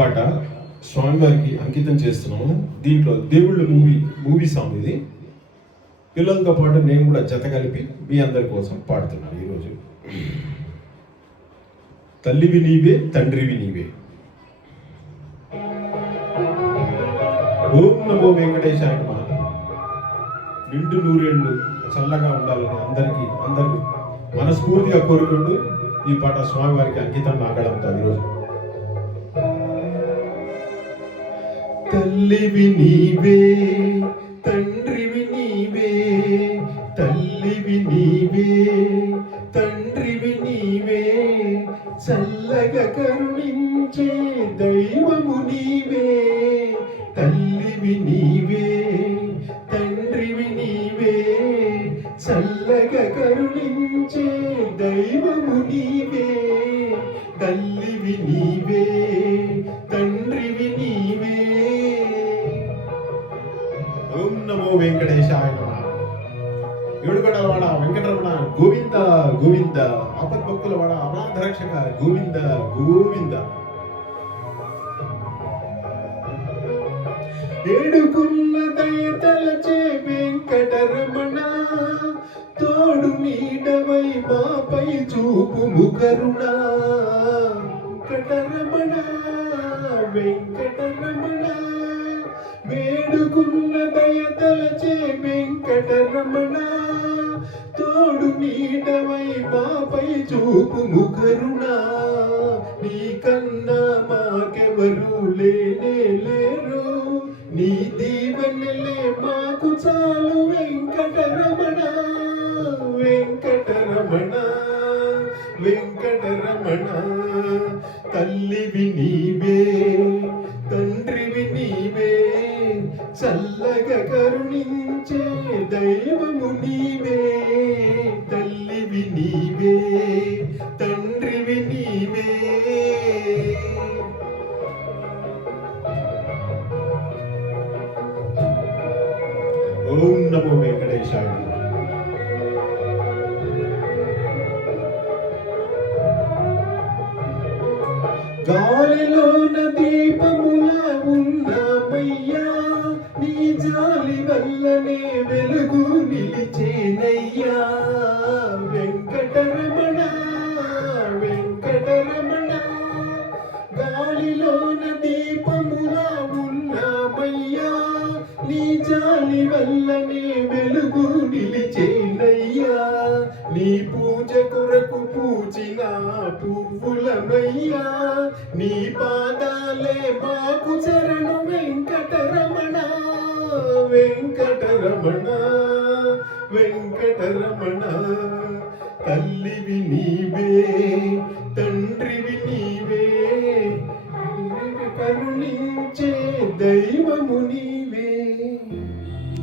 పాట స్వామివారికి అంకితం చేస్తున్నాము. దీంట్లో దేవుళ్ళ మూవీ సాంగ్ ఇది. పిల్లలతో పాటు నేను కూడా జత కలిపి మీ అందరి కోసం పాడుతున్నాను ఈరోజు. తల్లివి నీవే, తండ్రివి నీవే. ఓం నమో వెంకటేశాయ నమః. నిండు నూరేళ్ళు చల్లగా ఉండాలని అందరూ మనస్ఫూర్తిగా కోరుకుంటూ ఈ పాట స్వామివారికి అంకితం నాగడంతో ఈరోజు. తల్లివి నీవే, తండ్రివి నీవే, తల్లివి నీవే, తండ్రివి నీవే, చల్లగా కరుణించే దైవము నీవే. తల్లివి నీవే, తండ్రివి నీవే, చల్లగా కరుణించే దైవము నీవే. తల్లివి నీవే, తండ్రివి నీవే. ఓం నమో వెంకటేశాయ నమః. ఏడుకొండలవాడ వెంకటరమణ గోవింద గోవింద. ఆపద్భక్తులవాడ అనాథరక్షక గోవింద గోవింద. ఏడుకున్న దయతలచే వెంకటరమణ, తోడు నీడవై మాపై చూపుము కరుణ. వెంకటరమణ వెంకటరమణ, వేడుకున్న దయతలచే వెంకటరమణ, తోడు నీడవై మాపై చూపుము కరుణ. నీకన్నా మాకెవరు లేనే లేరు, నీ దీవెనలే మాకు చాలు వెంకటరమణ. వెంకటరమణ వెంకటరమణ, తల్లివి నీవే, తండ్రివి నీవే, చల్లగా కరుణించే దైవము నీవే. తల్లివి నీవే, తండ్రివి నీవే. ఓం నమో వెంకటేశాయ. గాలిలోన దీపములా ఉన్నామయ్యా, నీ జాలి వల్లనే వెలుగు నిలిచేనయ్యా. వెంకటరమణ వెంకటరమణ, గాలిలోన దీపములా ఉన్నామయ్యా, నీ జాలి వల్లనే వెలుగు నిలిచేనయ్యా. నీ పూజ కొరకు పూచిన పువ్వులమయ్యా, నీ పాదాలే మాకు చరణు వెంకటరమణ. వెంకటరమణ వెంకటరమణ, తల్లివి నీవే, తండ్రివి నీవే, కరుణించే దైవము నీవే.